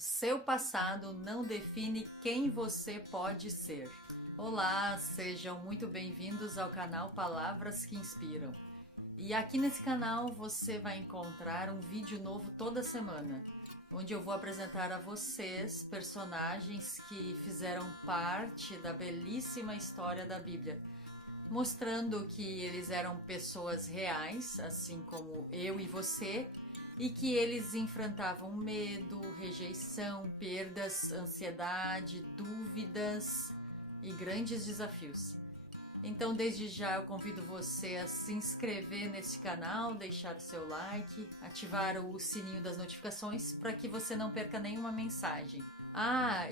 Seu passado não define quem você pode ser. Olá, sejam muito bem-vindos ao canal Palavras que Inspiram. E aqui nesse canal você vai encontrar um vídeo novo toda semana, onde eu vou apresentar a vocês personagens que fizeram parte da belíssima história da Bíblia, mostrando que eles eram pessoas reais, assim como eu e você, e que eles enfrentavam medo, rejeição, perdas, ansiedade, dúvidas e grandes desafios. Então, desde já eu convido você a se inscrever nesse canal, deixar o seu like, ativar o sininho das notificações para que você não perca nenhuma mensagem.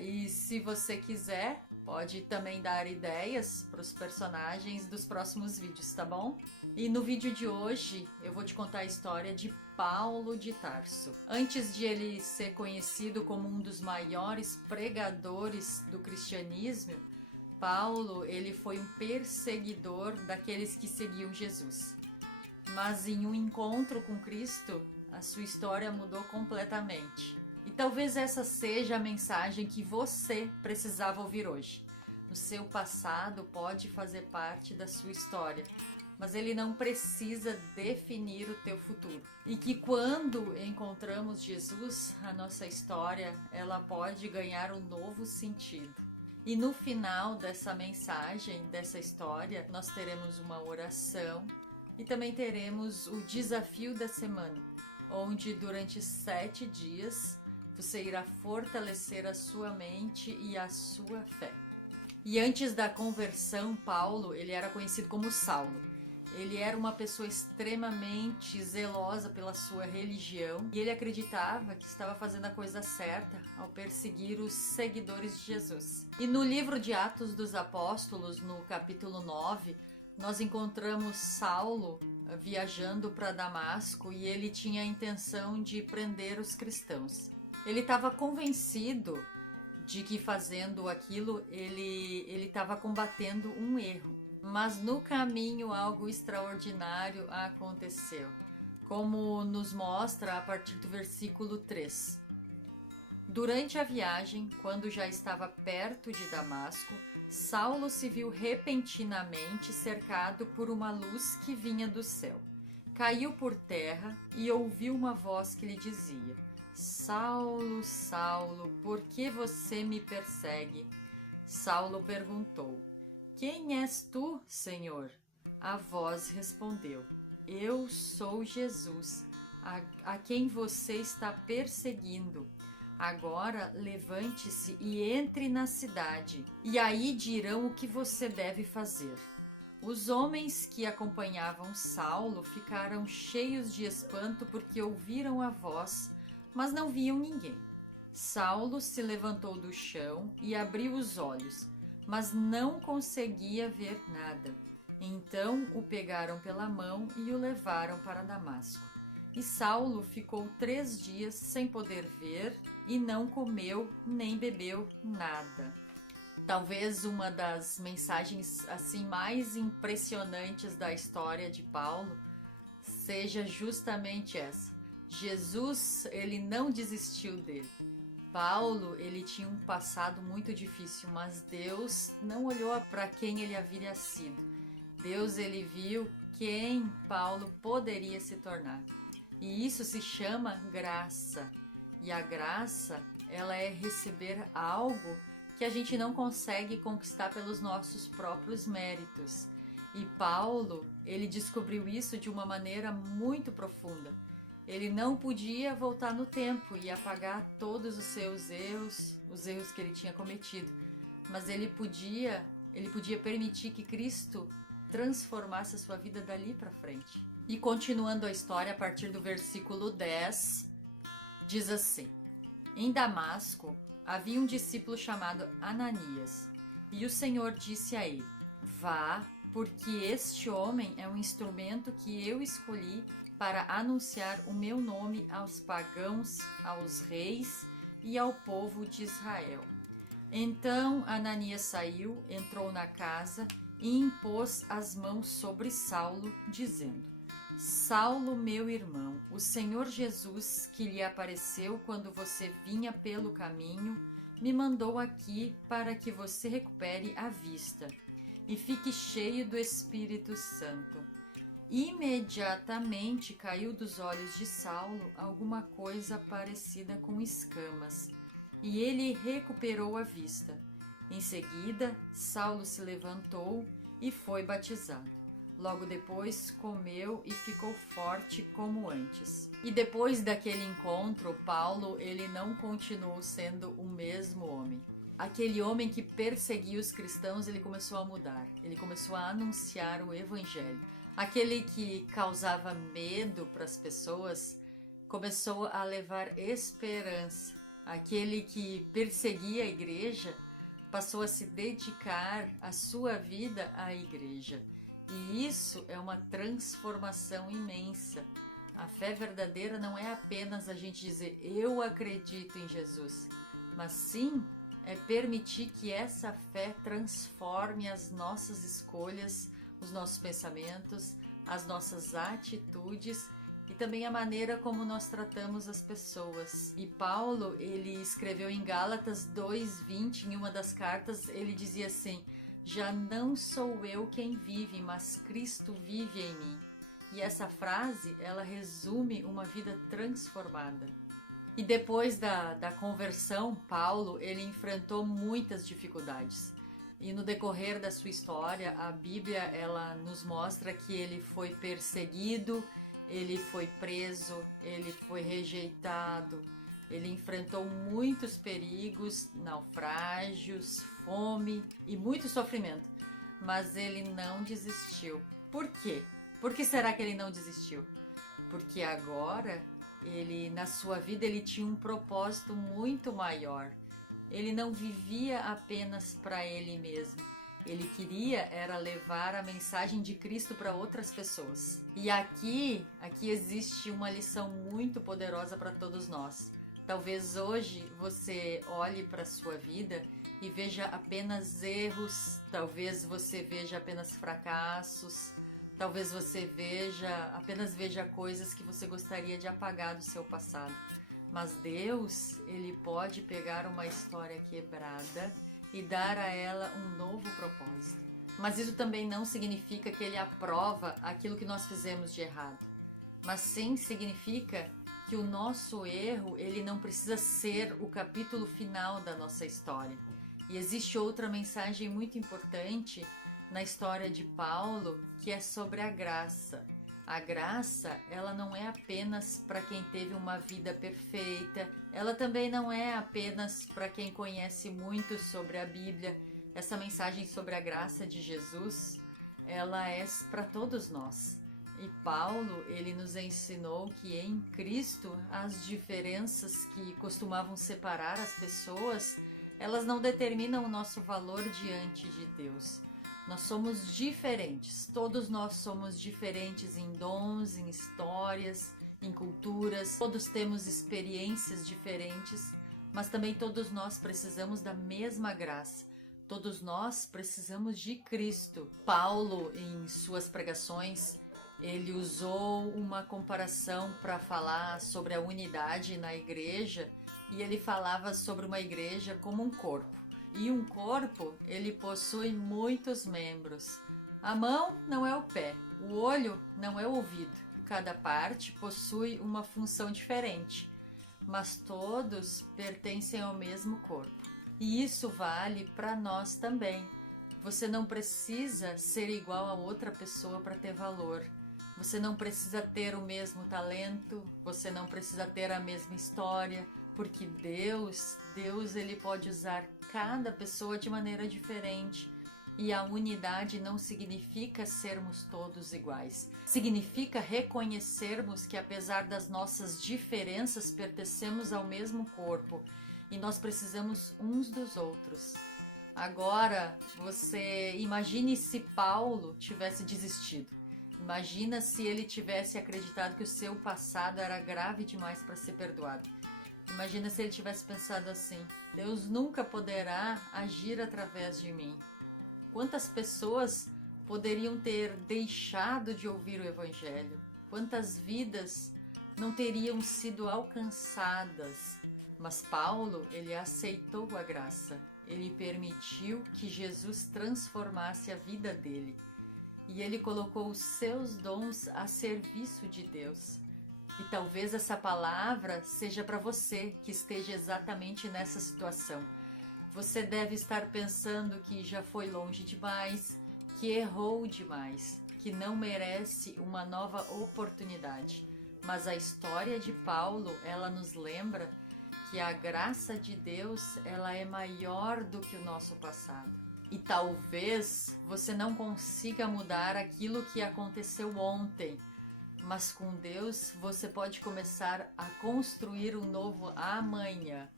E se você quiser, pode também dar ideias para os personagens dos próximos vídeos, tá bom? E no vídeo de hoje eu vou te contar a história de Paulo de Tarso. Antes de ele ser conhecido como um dos maiores pregadores do cristianismo, Paulo, ele foi um perseguidor daqueles que seguiam Jesus. Mas em um encontro com Cristo, a sua história mudou completamente. E talvez essa seja a mensagem que você precisava ouvir hoje. O seu passado pode fazer parte da sua história, mas ele não precisa definir o teu futuro. E que quando encontramos Jesus, a nossa história, ela pode ganhar um novo sentido. E no final dessa mensagem, dessa história, nós teremos uma oração e também teremos o desafio da semana, onde durante 7 dias você irá fortalecer a sua mente e a sua fé. E antes da conversão, Paulo, ele era conhecido como Saulo. Ele era uma pessoa extremamente zelosa pela sua religião e ele acreditava que estava fazendo a coisa certa ao perseguir os seguidores de Jesus. E no livro de Atos dos Apóstolos, no capítulo 9, nós encontramos Saulo viajando para Damasco e ele tinha a intenção de prender os cristãos. Ele estava convencido de que fazendo aquilo ele estava combatendo um erro. Mas no caminho algo extraordinário aconteceu, como nos mostra a partir do versículo 3. Durante a viagem, quando já estava perto de Damasco, Saulo se viu repentinamente cercado por uma luz que vinha do céu. Caiu por terra e ouviu uma voz que lhe dizia: Saulo, Saulo, por que você me persegue? Saulo perguntou: Quem és tu, Senhor? A voz respondeu: Eu sou Jesus, a quem você está perseguindo. Agora levante-se e entre na cidade, e aí dirão o que você deve fazer. Os homens que acompanhavam Saulo ficaram cheios de espanto porque ouviram a voz, mas não viam ninguém. Saulo se levantou do chão e abriu os olhos, mas não conseguia ver nada. Então o pegaram pela mão e o levaram para Damasco. E Saulo ficou 3 dias sem poder ver e não comeu nem bebeu nada. Talvez uma das mensagens assim mais impressionantes da história de Paulo seja justamente essa. Jesus, ele não desistiu dele. Paulo, ele tinha um passado muito difícil, mas Deus não olhou para quem ele havia sido. Deus, ele viu quem Paulo poderia se tornar. E isso se chama graça. E a graça, ela é receber algo que a gente não consegue conquistar pelos nossos próprios méritos. E Paulo, ele descobriu isso de uma maneira muito profunda. Ele não podia voltar no tempo e apagar todos os seus erros, os erros que ele tinha cometido. Mas ele podia permitir que Cristo transformasse a sua vida dali para frente. E continuando a história, a partir do versículo 10, diz assim: Em Damasco havia um discípulo chamado Ananias, e o Senhor disse a ele: Vá, porque este homem é um instrumento que eu escolhi para anunciar o meu nome aos pagãos, aos reis e ao povo de Israel. Então Ananias saiu, entrou na casa e impôs as mãos sobre Saulo, dizendo: Saulo, meu irmão, o Senhor Jesus, que lhe apareceu quando você vinha pelo caminho, me mandou aqui para que você recupere a vista e fique cheio do Espírito Santo. Imediatamente caiu dos olhos de Saulo alguma coisa parecida com escamas, e ele recuperou a vista. Em seguida, Saulo se levantou e foi batizado. Logo depois, comeu e ficou forte como antes. E depois daquele encontro, Paulo, ele não continuou sendo o mesmo homem. Aquele homem que perseguia os cristãos, ele começou a mudar. Ele começou a anunciar o evangelho. Aquele que causava medo para as pessoas, começou a levar esperança. Aquele que perseguia a igreja, passou a se dedicar a sua vida à igreja. E isso é uma transformação imensa. A fé verdadeira não é apenas a gente dizer eu acredito em Jesus, mas sim é permitir que essa fé transforme as nossas escolhas, os nossos pensamentos, as nossas atitudes e também a maneira como nós tratamos as pessoas. E Paulo, ele escreveu em Gálatas 2:20, em uma das cartas, ele dizia assim: já não sou eu quem vive, mas Cristo vive em mim. E essa frase, ela resume uma vida transformada. E depois da conversão, Paulo, ele enfrentou muitas dificuldades. E no decorrer da sua história, a Bíblia, ela nos mostra que ele foi perseguido, ele foi preso, ele foi rejeitado, ele enfrentou muitos perigos, naufrágios, fome e muito sofrimento, mas ele não desistiu. Por quê? Por que será que ele não desistiu? Porque agora, na sua vida, ele tinha um propósito muito maior. Ele não vivia apenas para ele mesmo. Ele queria era levar a mensagem de Cristo para outras pessoas. E aqui existe uma lição muito poderosa para todos nós. Talvez hoje você olhe para a sua vida e veja apenas erros, talvez você veja apenas fracassos, talvez você apenas veja coisas que você gostaria de apagar do seu passado. Mas Deus, ele pode pegar uma história quebrada e dar a ela um novo propósito. Mas isso também não significa que ele aprova aquilo que nós fizemos de errado. Mas sim significa que o nosso erro, ele não precisa ser o capítulo final da nossa história. E existe outra mensagem muito importante na história de Paulo, que é sobre a graça. A graça, ela não é apenas para quem teve uma vida perfeita, ela também não é apenas para quem conhece muito sobre a Bíblia. Essa mensagem sobre a graça de Jesus, ela é para todos nós. E Paulo, ele nos ensinou que em Cristo as diferenças que costumavam separar as pessoas, elas não determinam o nosso valor diante de Deus. Nós somos diferentes, todos nós somos diferentes em dons, em histórias, em culturas, todos temos experiências diferentes, mas também todos nós precisamos da mesma graça. Todos nós precisamos de Cristo. Paulo, em suas pregações, ele usou uma comparação para falar sobre a unidade na igreja e ele falava sobre uma igreja como um corpo. E um corpo, ele possui muitos membros. A mão não é o pé, o olho não é o ouvido. Cada parte possui uma função diferente, mas todos pertencem ao mesmo corpo. E isso vale para nós também. Você não precisa ser igual a outra pessoa para ter valor. Você não precisa ter o mesmo talento, você não precisa ter a mesma história, porque Deus, ele pode usar cada pessoa de maneira diferente. E a unidade não significa sermos todos iguais. Significa reconhecermos que apesar das nossas diferenças, pertencemos ao mesmo corpo e nós precisamos uns dos outros. Agora, você imagine se Paulo tivesse desistido. Imagina se ele tivesse acreditado que o seu passado era grave demais para ser perdoado. Imagina se ele tivesse pensado assim: Deus nunca poderá agir através de mim. Quantas pessoas poderiam ter deixado de ouvir o Evangelho? quantas vidas não teriam sido alcançadas. Mas Paulo, ele aceitou a graça. Ele permitiu que Jesus transformasse a vida dele. E ele colocou os seus dons a serviço de Deus. E talvez essa palavra seja para você que esteja exatamente nessa situação. Você deve estar pensando que já foi longe demais, que errou demais, que não merece uma nova oportunidade. Mas a história de Paulo, ela nos lembra que a graça de Deus, ela é maior do que o nosso passado. E talvez você não consiga mudar aquilo que aconteceu ontem, mas com Deus você pode começar a construir um novo amanhã.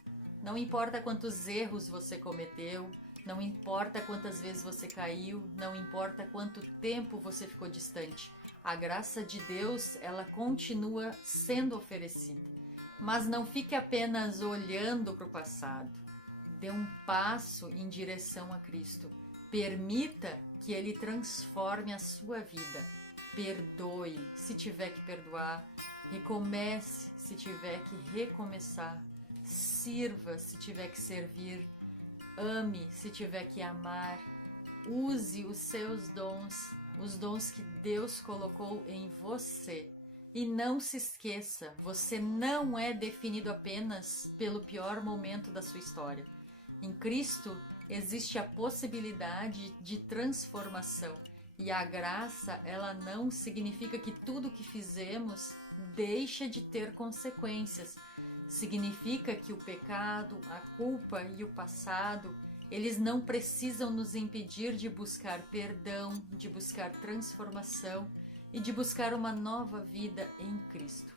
Não importa quantos erros você cometeu, não importa quantas vezes você caiu, não importa quanto tempo você ficou distante. A graça de Deus, ela continua sendo oferecida. Mas não fique apenas olhando para o passado. Dê um passo em direção a Cristo. Permita que Ele transforme a sua vida. Perdoe se tiver que perdoar. Recomece se tiver que recomeçar. Sirva se tiver que servir. Ame se tiver que amar. Use os seus dons, os dons que Deus colocou em você. E não se esqueça, você não é definido apenas pelo pior momento da sua história. Em Cristo existe a possibilidade de transformação. E a graça, ela não significa que tudo que fizemos deixa de ter consequências. Significa que o pecado, a culpa e o passado, eles não precisam nos impedir de buscar perdão, de buscar transformação e de buscar uma nova vida em Cristo.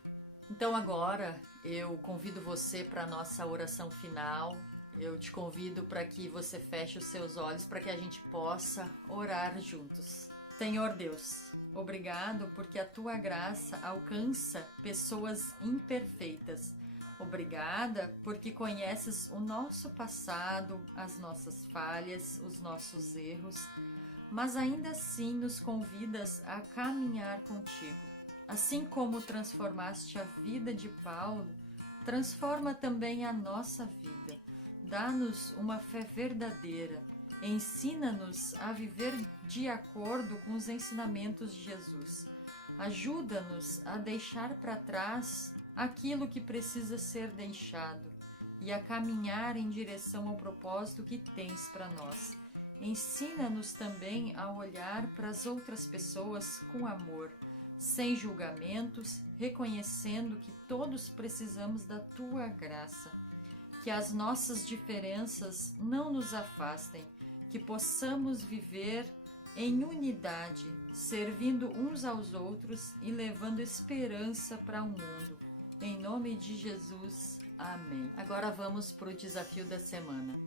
Então agora eu convido você para a nossa oração final. Eu te convido para que você feche os seus olhos para que a gente possa orar juntos. Senhor Deus, obrigado porque a Tua graça alcança pessoas imperfeitas. Obrigada porque conheces o nosso passado, as nossas falhas, os nossos erros, mas ainda assim nos convidas a caminhar contigo. Assim como transformaste a vida de Paulo, transforma também a nossa vida. Dá-nos uma fé verdadeira. Ensina-nos a viver de acordo com os ensinamentos de Jesus. Ajuda-nos a deixar para trás aquilo que precisa ser deixado e a caminhar em direção ao propósito que tens para nós. Ensina-nos também a olhar para as outras pessoas com amor, sem julgamentos, reconhecendo que todos precisamos da Tua graça. Que as nossas diferenças não nos afastem, que possamos viver em unidade, servindo uns aos outros e levando esperança para o mundo. Em nome de Jesus, amém. Agora vamos para o desafio da semana.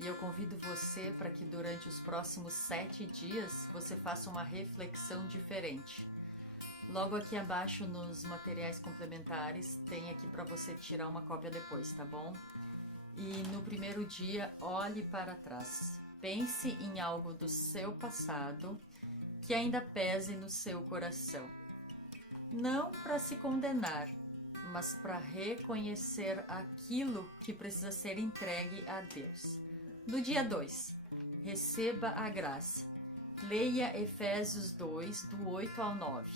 E eu convido você para que durante os próximos 7 dias você faça uma reflexão diferente. Logo aqui abaixo nos materiais complementares tem aqui para você tirar uma cópia depois, tá bom? E no primeiro dia, olhe para trás. Pense em algo do seu passado que ainda pese no seu coração. Não para se condenar, mas para reconhecer aquilo que precisa ser entregue a Deus. No dia 2, receba a graça. Leia Efésios 2, do 8 ao 9.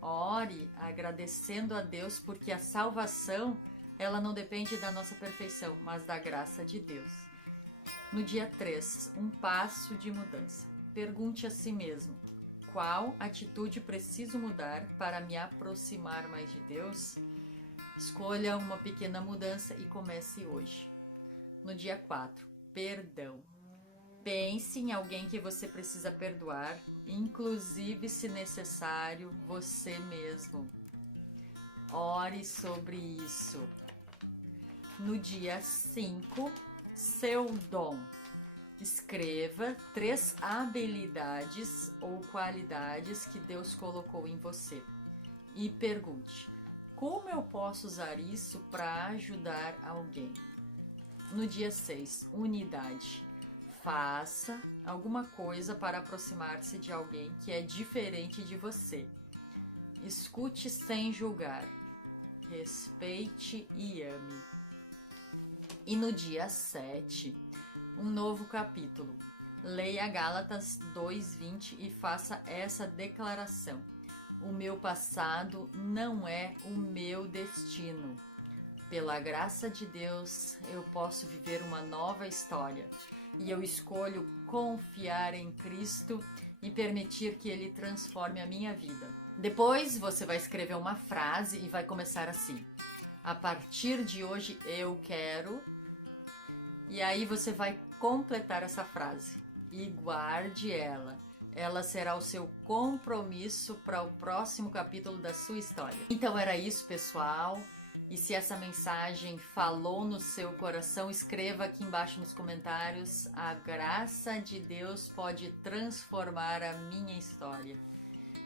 Ore agradecendo a Deus porque a salvação, ela não depende da nossa perfeição, mas da graça de Deus. No dia 3, um passo de mudança. Pergunte a si mesmo: qual atitude preciso mudar para me aproximar mais de Deus? Escolha uma pequena mudança e comece hoje. No dia 4, perdão. Pense em alguém que você precisa perdoar, inclusive, se necessário, você mesmo. Ore sobre isso. No dia 5, seu dom. Escreva 3 habilidades ou qualidades que Deus colocou em você. E pergunte: como eu posso usar isso para ajudar alguém? No dia 6, unidade. Faça alguma coisa para aproximar-se de alguém que é diferente de você. Escute sem julgar. Respeite e ame. E no dia 7, um novo capítulo. Leia Gálatas 2:20 e faça essa declaração: o meu passado não é o meu destino. Pela graça de Deus, eu posso viver uma nova história. E eu escolho confiar em Cristo e permitir que Ele transforme a minha vida. Depois você vai escrever uma frase e vai começar assim: a partir de hoje eu quero. E aí você vai completar essa frase e guarde ela. Ela será o seu compromisso para o próximo capítulo da sua história. Então era isso, pessoal. E se essa mensagem falou no seu coração, escreva aqui embaixo nos comentários: a graça de Deus pode transformar a minha história.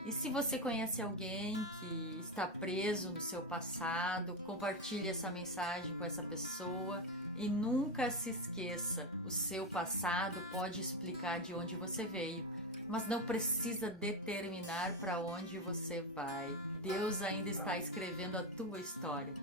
E se você conhece alguém que está preso no seu passado, compartilhe essa mensagem com essa pessoa. E nunca se esqueça, o seu passado pode explicar de onde você veio, mas não precisa determinar para onde você vai. Deus ainda está escrevendo a tua história.